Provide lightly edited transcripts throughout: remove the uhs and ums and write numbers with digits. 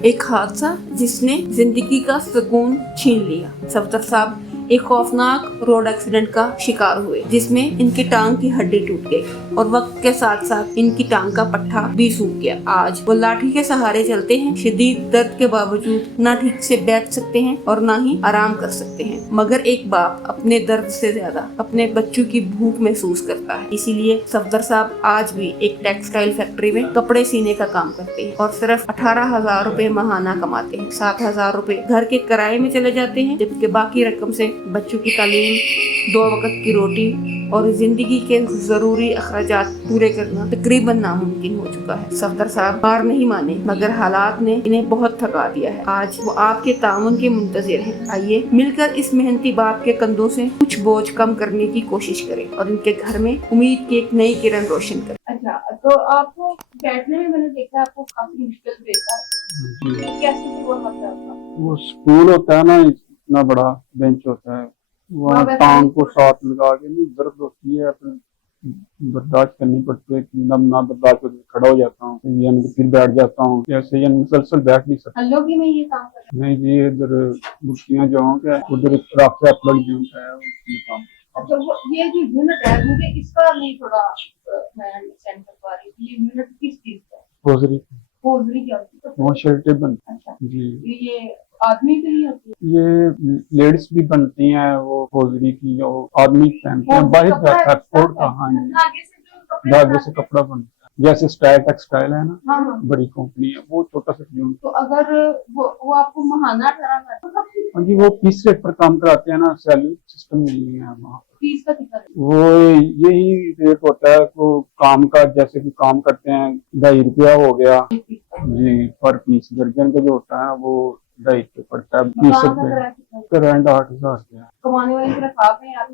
एक हादसा जिसने जिंदगी का सुकून छीन लिया। सफदर साहब एक खौफनाक रोड एक्सीडेंट का शिकार हुए जिसमें इनकी टांग की हड्डी टूट गई और वक्त के साथ साथ इनकी टांग का पट्टा भी सूख गया। आज वो लाठी के सहारे चलते हैं। शदीद दर्द के बावजूद ना ठीक से बैठ सकते हैं और ना ही आराम कर सकते हैं, मगर एक बाप अपने दर्द से ज्यादा अपने बच्चों की भूख महसूस करता है। इसीलिए सफदर साहब आज भी एक टेक्सटाइल फैक्ट्री में कपड़े सीने का काम करते हैं और सिर्फ 18,000 रुपए महाना कमाते हैं। 7,000 रुपए घर के किराए में चले जाते हैं, जबकि बाकी रकम से बच्चों की तालीम, 2 वक्त की रोटी और जिंदगी के जरूरी अखराजात पूरे करना तकरीबन नामुमकिन हो चुका है। सफदर साहब हार नहीं माने, मगर हालात ने इन्हें बहुत थका दिया है। आज वो आपके ताउन के मुंतजिर हैं। आइए मिलकर इस मेहनती बाप के कंधों से कुछ बोझ कम करने की कोशिश करें और इनके घर में उम्मीद की एक नई किरण रोशन करें। अच्छा, तो आपको बैठने में मैंने देखा आपको काफी मुश्किल रहता है, कैसे हुआ मतलब? वो स्कूल होता है ना, इतना बड़ा बेंच होता है, वहाँ टांग को साथ लगा के नहीं दर्द होती है, फिर बर्दाश्त करनी पड़ती है कि ना बर्दाश्त करके खड़ा हो जाता हूँ, फिर बैठ जाता हूँ। जैसे ये मुसलसल बैठ नहीं सकता। में ये काम कर नहीं जी, इधर बुटियाँ जो है उधर रास्ते लग जाता है काम। अच्छा, वो ये जो यूनिट है मुझे इसका नहीं थोड़ा मैं अंडरस्टैंड कर पा रही थी। ये यूनिट किस चीज का? होजरी क्या होती है? वो शर्टें बनती। अच्छा जी, ये आदमी के लिए होती है? ये लेडीज भी बनती हैं, वो होजरी की जो आदमी पहनते हैं बाहर जाता है कोट का। हाँ जी, धागे से कपड़ा बनता है, जैसे स्टाइल टेक्सटाइल है ना। हाँ। बड़ी कंपनी है, वो छोटा सा यूनिट। तो अगर वो आपको महाना ठहरा कर हाँ जी, वो पीस रेट पर काम कराते हैं ना, सैलरी सिस्टम नहीं है वहाँ। फीस का कितना? वो यही रेट होता है, तो काम का जैसे कि काम करते हैं 2.5 रुपया हो गया जी पर पीस। दर्जन का जो होता है वो 2.5 रुपये पड़ता है, 20 रुपये। रेंट 8,000 रुपया। कमाने वाली तरफ आप हैं, आप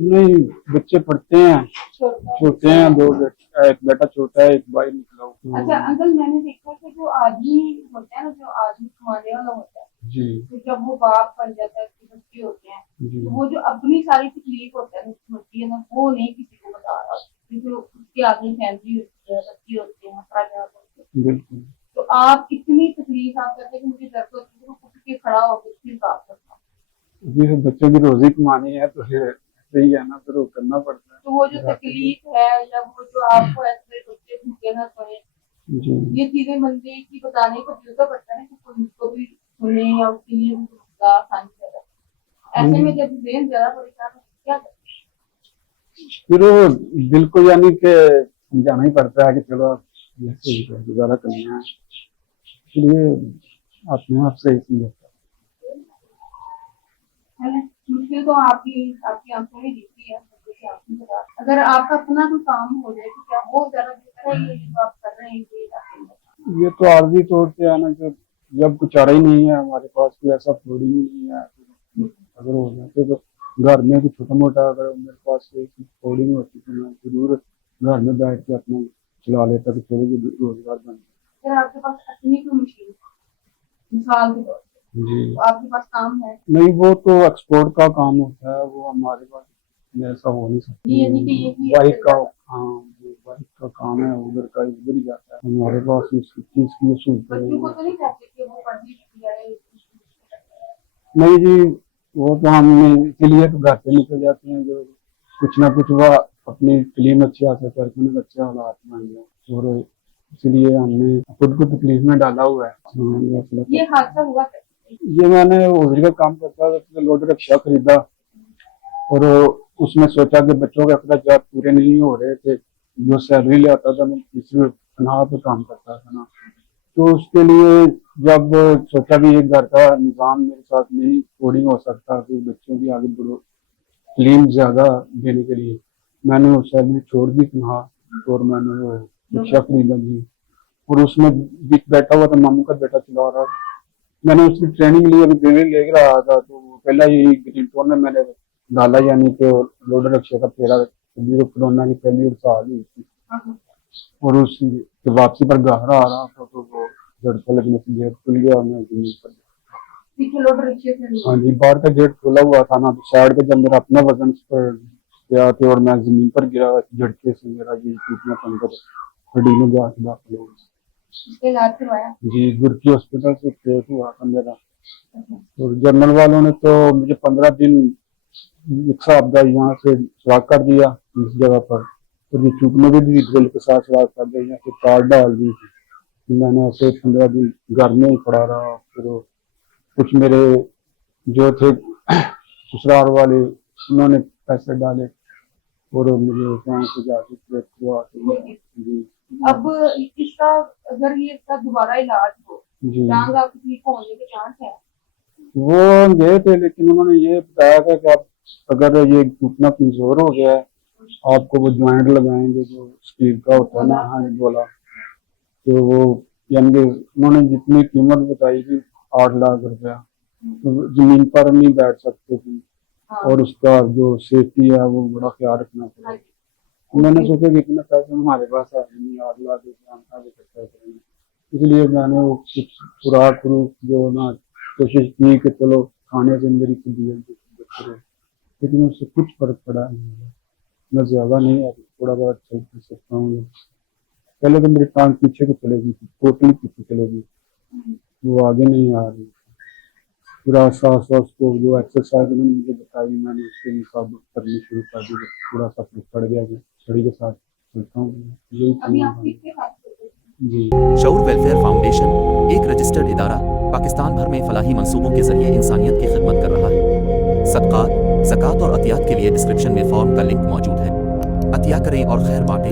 नहीं, बच्चे पढ़ते हैं, छोटे हैं, 2 बेटे, एक बेटा छोटा है, एक भाई निकला हुआ। अच्छा अंकल, मैंने देखा कि जो आदमी होता है ना, जो आदमी कमाने वाला होता है जी, तो जब वो बाप बन जाता है, उसके बच्चे होते हैं, तो वो जो अपनी सारी तकलीफ होती है ना, वो नहीं किसी को बता रहा, क्योंकि उसके आगे फैमिली होती है, बच्चे होते हैं, बिल्कुल। तो आप इतनी तकलीफ आप कहते हैं कि मुझे दर्द होती है, तो उठ के खड़ा होकर फिर काम करता जी, बच्चों की रोजी कमानी है तो फिर सही है ना, फिर वो करना पड़ता है। तो वो जो तकलीफ है या वो जो आपको ऐसे बच्चे भूखे ना सोए, ये चीजें बंदे की बताने का दिल तो करता है कि कोई उसको भी सुने या उसके लिए आसानी करे। ऐसे में जब ब्रेन ज्यादा परेशान हो क्या करते? फिर वो दिल को यानी कि समझाना ही पड़ता है कि चलो गुजारा करना है, इसलिए अपने आप से ही समझाता है। मुश्किल तो आपकी आपकी आंखों में दिखती है। अगर आपका अपना कोई काम हो जाए तो क्या वो ज्यादा बेहतर है, ये जो आप कर रहे हैं ये? ये तो आर्जी तौर पे है ना, जब कुछ चारा ही नहीं है हमारे पास, कोई ऐसा थोड़ी नहीं है, अगर हो जाते तो घर में भी छोटा मोटा, अगर मेरे पास कोई थोड़ी नहीं होती तो मैं जरूर घर में बैठ के अपना चला लेता, तो चलो रोजगार बन जाए। अगर आपके पास अपनी कोई मशीन मिसाल के तौर पर जी, तो आपके पास काम है? नहीं, वो तो एक्सपोर्ट का काम होता है, वो हमारे पास ऐसा हो नहीं सकता। बाइक का, हाँ, जो बाइक का काम है उधर का उधर ही जाता है, हमारे पास इसकी चीज की सूझता नहीं जी। वो तो हम इसीलिए तो घर से निकल जाते हैं, जो कुछ ना कुछ वह अपनी फिल्म अच्छी हासिल करके बच्चे हालात बन जाए, और इसलिए हमने खुद को तकलीफ में डाला हुआ है। ये हादसा हुआ? ये मैंने उधर का काम करता था, तो लोड रिक्शा खरीदा और उसमें सोचा कि बच्चों के अखराजात पूरे नहीं हो रहे थे, जो सैलरी ले आता था मैं तीसरी तनख्वाह पे काम करता था ना, तो उसके लिए जब सोचा भी एक घर का निजाम मेरे साथ नहीं कोडिंग हो सकता, तो बच्चों की आगे बढ़ो तालीम ज्यादा देने के लिए मैंने वो सैलरी छोड़ दी तनख्वाह और मैंने वो रिक्शा खरीदा जी, और उसमें बैठा हुआ था, मामू का बेटा चला रहा था। मैंने उसकी ट्रेनिंग ली, अभी ट्रेनिंग ले रहा था, तो पहला ही ग्रीन टोन में मैंने डाला, यानी कि लोडर रिक्शे का फेरा, कोरोना की पहली साल हुई थी, और उसकी वापसी पर घर आ रहा था तो वो झटका लगने से गेट खुल गया और मैं जमीन पर। हाँ जी, बाहर का गेट खुला हुआ था ना, तो साइड का जब मेरा अपना वजन पर गया थे और मैं जमीन पर गिरा, झटके से मेरा ये टूटना पंकर हड्डी में जाके दाखिल हो गया। इसके इलाज करवाया? जी, गुरकी हॉस्पिटल से ट्रेस हुआ था मेरा। और जनरल वालों ने तो मुझे 15 दिन एक साहब यहाँ से सुराग कर दिया इस जगह पर, और ये चूकने भी दी ड्रिल के साथ सुराग कर दिया, यहाँ से तार डाल दी थी। मैंने ऐसे 15 दिन घर में ही पड़ा रहा। फिर कुछ मेरे जो थे ससुराल वाले, उन्होंने पैसे डाले और मुझे वहाँ से जाके ट्रेस हुआ। जी अब इसका अगर ये इसका दोबारा इलाज हो, जी, टांग आपकी ठीक होने के चांस है? वो गए थे लेकिन उन्होंने ये बताया था कि आप अगर ये घुटना कमजोर हो गया है, आपको वो ज्वाइंट लगाएंगे जो स्टील का होता है ना। हाँ जी, बोला। तो वो यानी कि उन्होंने जितनी कीमत बताई थी 8 लाख रुपया, तो जमीन पर नहीं बैठ सकते थे। और उसका जो सेफ्टी है वो बड़ा ख्याल रखना पड़ेगा। मैंने सोचा कि इतना पैसा हमारे पास है नहीं, 8 लाख रुपया हम आगे खर्चा करेंगे, इसलिए मैंने वो कुछ खुराक जो ना कोशिश की कि चलो खाने से मेरी तबीयत करो, लेकिन उससे कुछ फर्क पड़ा नहीं। मैं ज्यादा नहीं, थोड़ा बहुत चल सकता हूँ। पहले तो मेरी टांग पीछे को चलेगी, टोटली पीछे चलेगी, वो आगे नहीं आ रही। फिर आस्ता आस्ता उसको जो एक्सरसाइज उन्होंने मुझे बताई, मैंने उसके मुताबिक करनी शुरू कर दी। थोड़ा सा फर्क पड़ गया, छड़ी के साथ चलता हूँ। यही जी। शऊर वेलफेयर फाउंडेशन एक रजिस्टर्ड इदारा पाकिस्तान भर में फलाही मंसूबों के जरिए इंसानियत की खिदमत कर रहा है। सदक़ात, ज़कात और अतियात के लिए डिस्क्रिप्शन में फॉर्म का लिंक मौजूद है। अतिया करें और खैर बांटें।